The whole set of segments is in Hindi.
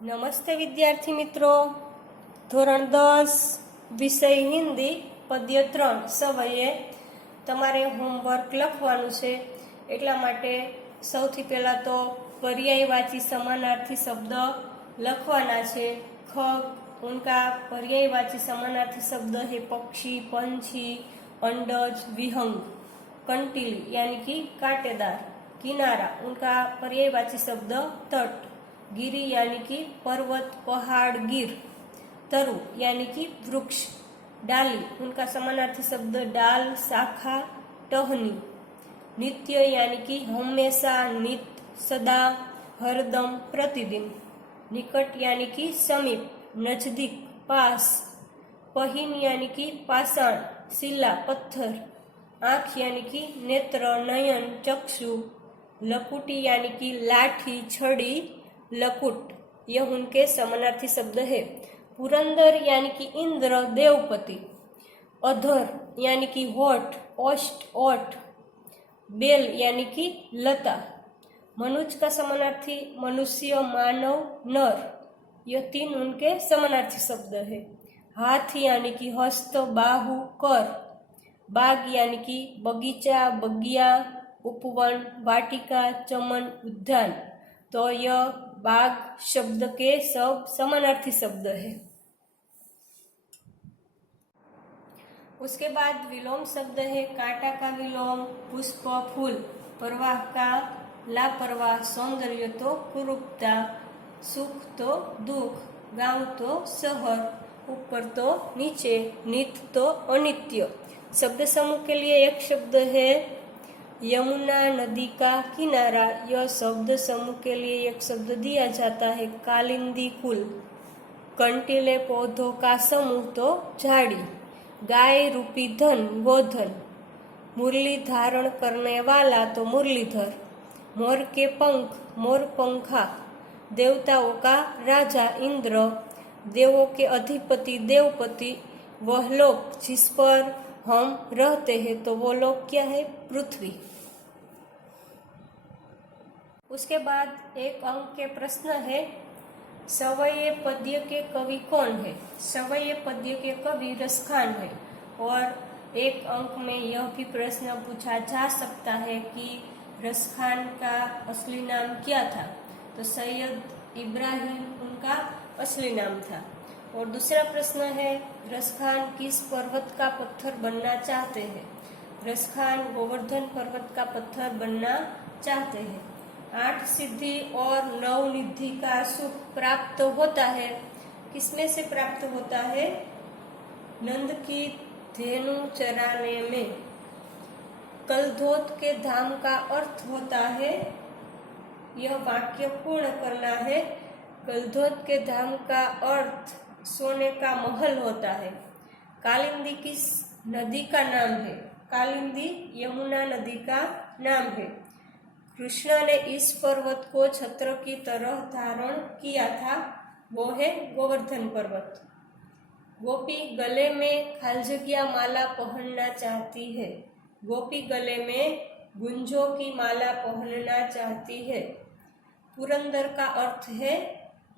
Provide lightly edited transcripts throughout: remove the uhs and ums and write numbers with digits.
નમસ્તે વિદ્યાર્થી મિત્રો, ધોરણ 10 વિષય હિન્દી પદ્ય 3 સવયે તમારે હોમવર્ક લખવાનું છે। એટલા માટે સૌથી પહેલા તો पर्यायवाची समानार्थी शब्द लखवाना છે। खग, उनका पर्यायवाची समानार्थी शब्द है पक्षी, पंछी, अंडज, विहंग। कंटीली यानी कि कांटेदार। किनारा, उनका पर्यायवाची शब्द तट। गिरी यानी कि पर्वत, पहाड़, गिर। तरु यानी कि वृक्ष। डाली, उनका समानार्थी शब्द डाल, शाखा, टहनी। नित्य यानी कि हमेशा, नित, सदा, हरदम, प्रतिदिन। निकट यानी कि समीप, नजदीक, पास। पहिन यानी कि पाषाण, शिला, पत्थर। आँख यानी कि नेत्र, नयन, चक्षु। लकुटी यानी कि लाठी, छड़ी, लकुट। यह उनके समानार्थी शब्द है। पुरंदर यानी कि इंद्र, देवपति। अधर यानी कि होठ, ओष्ठ, ओठ। बेल यानी कि लता। मनुज का समानार्थी मनुष्य, मानव, नर। यह 3 उनके समानार्थी शब्द है। हाथ यानी कि हस्त, बाहु, कर। बाग यानी कि बगीचा, बगिया, उपवन, वाटिका, चमन, उद्यान। तो यह बाग शब्द के सब समानार्थी शब्द है। उसके बाद विलोम शब्द है। कांटा का विलोम पुष्प, फूल। प्रवाह का लापरवाह, सौंदर्य तो कुरूपता, सुख तो दुख, गांव तो शहर, ऊपर तो नीचे, नित तो अनित्य। शब्द समूह के लिए एक शब्द है यमुना नदी का किनारा। यह शब्द समूह के लिए एक शब्द दिया जाता है कालिंदी कुल। कंटीले पौधों का समूह तो झाड़ी। गाय रूपी धन, गोधन। मुरली धारण करने वाला तो मुरलीधर। मोर के पंख, मोर पंखा। देवताओं का राजा इंद्र। देवों के अधिपति देवपति। वह लोक जिस पर हम रहते हैं तो वो लोक क्या है? पृथ्वी। उसके बाद एक अंक के प्रश्न है सवये पद्य के कवि कौन है? सवये पद्य के कवि रसखान है। और एक अंक में यह भी प्रश्न पूछा जा सकता है कि रसखान का असली नाम क्या था? तो सैयद इब्राहिम उनका असली नाम था। और दूसरा प्रश्न है रसखान किस पर्वत का पत्थर बनना चाहते हैं? रसखान गोवर्धन पर्वत का पत्थर बनना चाहते हैं। 8 सिद्धि और 9 निधि का सुख प्राप्त होता है। किसमें से प्राप्त होता है? नंद की धेनु चराने में। कलधोत के धाम का अर्थ होता है, यह वाक्य पूर्ण करना है। कलधोत के धाम का अर्थ सोने का महल होता है। कालिंदी किस नदी का नाम है? कालिंदी यमुना नदी का नाम है। कृष्ण ने इस पर्वत को छत्र की तरह धारण किया था, वो है गोवर्धन पर्वत। गोपी गले में खालजगिया माला पहनना चाहती है। गोपी गले में गुंजों की माला पहनना चाहती है। पुरंदर का अर्थ है,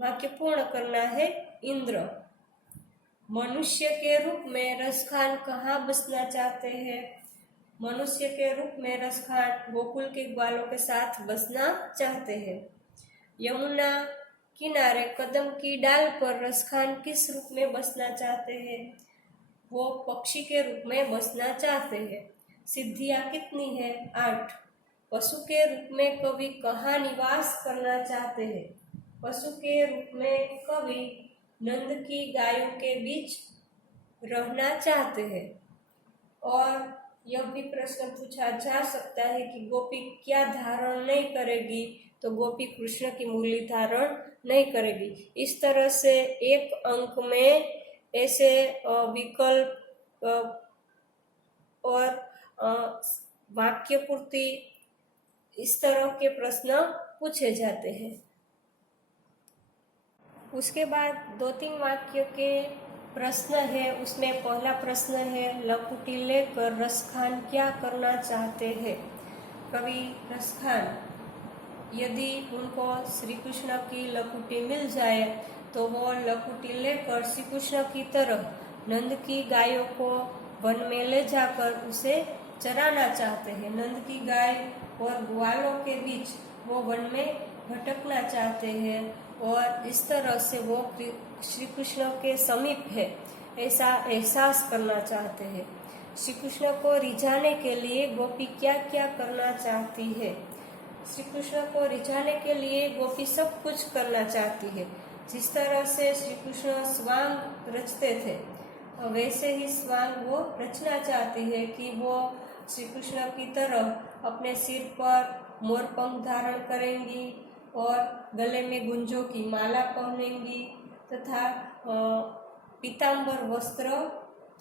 वाक्य पूर्ण करना है, इंद्र। मनुष्य के रूप में रसखान कहाँ बसना चाहते हैं? मनुष्य के रूप में रसखान गोकुल के ग्वालों के साथ बसना चाहते हैं। यमुना किनारे कदम की डाल पर रसखान किस रूप में बसना चाहते हैं? वो पक्षी के रूप में बसना चाहते हैं। सिद्धियां कितनी है? 8। पशु के रूप में कवि कहाँ निवास करना चाहते हैं? पशु के रूप में कवि नंद की गायों के बीच रहना चाहते हैं। और यह भी प्रश्न पूछा जा सकता है कि गोपी क्या धारण नहीं करेगी? तो गोपी कृष्ण की मुरली धारण नहीं करेगी। इस तरह से एक अंक में ऐसे विकल्प और वाक्य पूर्ति इस तरह के प्रश्न पूछे जाते हैं। उसके बाद 2-3 वाक्य के प्रश्न है। उसमें पहला प्रश्न है लकुटी लेकर रसखान क्या करना चाहते हैं? कवि रसखान यदि उनको श्री कृष्ण की लकुटी मिल जाए तो वो लकुटी लेकर श्री कृष्ण की तरह नंद की गायों को वन में ले जाकर उसे चराना चाहते हैं। नंद की गाय और ग्वालों के बीच वो वन में भटकना चाहते हैं और इस तरह से वो श्री कृष्ण के समीप है ऐसा एहसास करना चाहते हैं। श्री कृष्ण को रिझाने के लिए गोपी क्या क्या करना चाहती है? श्री कृष्ण को रिझाने के लिए गोपी सब कुछ करना चाहती है। जिस तरह से श्री कृष्ण स्वांग रचते थे वैसे ही स्वांग वो रचना चाहती है कि वो श्री कृष्ण की तरह अपने सिर पर मोरपंख धारण करेंगी और गले में गुंजों की माला पहनेंगी तथा पीताम्बर वस्त्र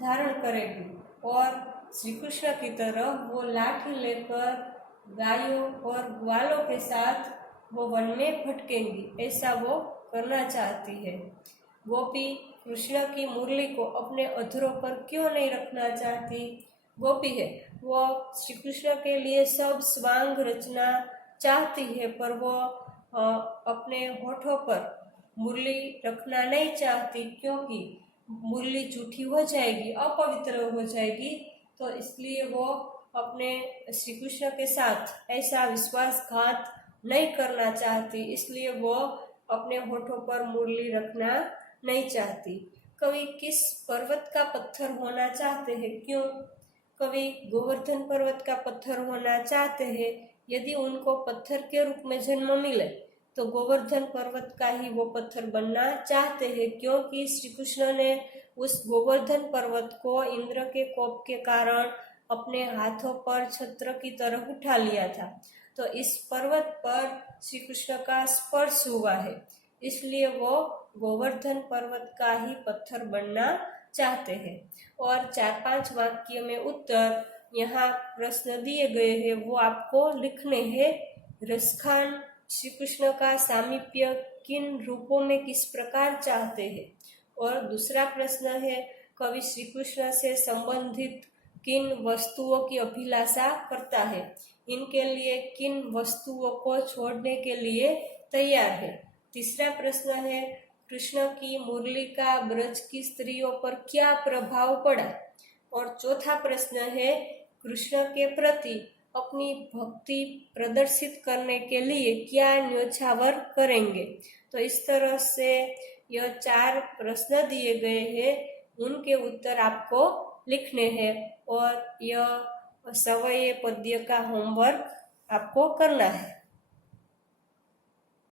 धारण करेंगी और श्री कृष्ण की तरह वो लाठी लेकर गायों और ग्वालों के साथ वो वन में भटकेंगी। ऐसा वो करना चाहती है। गोपी कृष्ण की मुरली को अपने अधरों पर क्यों नहीं रखना चाहती? गोपी है वो श्री कृष्ण के लिए सब स्वांग रचना चाहती है पर वो अपने होठों पर मुरली रखना नहीं चाहती क्योंकि मुरली झूठी हो जाएगी, अपवित्र हो जाएगी। तो इसलिए वो अपने श्री कृष्ण के साथ ऐसा विश्वासघात नहीं करना चाहती, इसलिए वो अपने होठों पर मुरली रखना नहीं चाहती। कवि किस पर्वत का पत्थर होना चाहते हैं? क्यों? कवि गोवर्धन पर्वत का पत्थर होना चाहते हैं। यदि उनको पत्थर के रूप में जन्म मिले तो गोवर्धन पर्वत का ही वो पत्थर बनना चाहते हैं क्योंकि श्री कृष्ण ने उस गोवर्धन पर्वत को इंद्र के कोप के कारण अपने हाथों पर छत्र की तरह उठा लिया था। तो इस पर्वत पर श्री कृष्ण का स्पर्श हुआ है, इसलिए वो गोवर्धन पर्वत का ही पत्थर बनना चाहते हैं। और 4-5 वाक्य में उत्तर यहाँ प्रश्न दिए गए हैं वो आपको लिखने हैं। रसखान श्री कृष्ण का सामीप्य किन रूपों में किस प्रकार चाहते हैं? और दूसरा प्रश्न है कवि श्री कृष्ण से संबंधित किन वस्तुओं की अभिलाषा करता है? इनके लिए किन वस्तुओं को छोड़ने के लिए तैयार है? तीसरा प्रश्न है कृष्ण की मुरली का ब्रज की स्त्रियों पर क्या प्रभाव पड़ा? और चौथा प्रश्न है कृष्ण के प्रति अपनी भक्ति प्रदर्शित करने के लिए क्या न्योछावर करेंगे? तो इस तरह से यह 4 प्रश्न दिए गए हैं, उनके उत्तर आपको लिखने हैं और यह सवये पद्य का होमवर्क आपको करना है।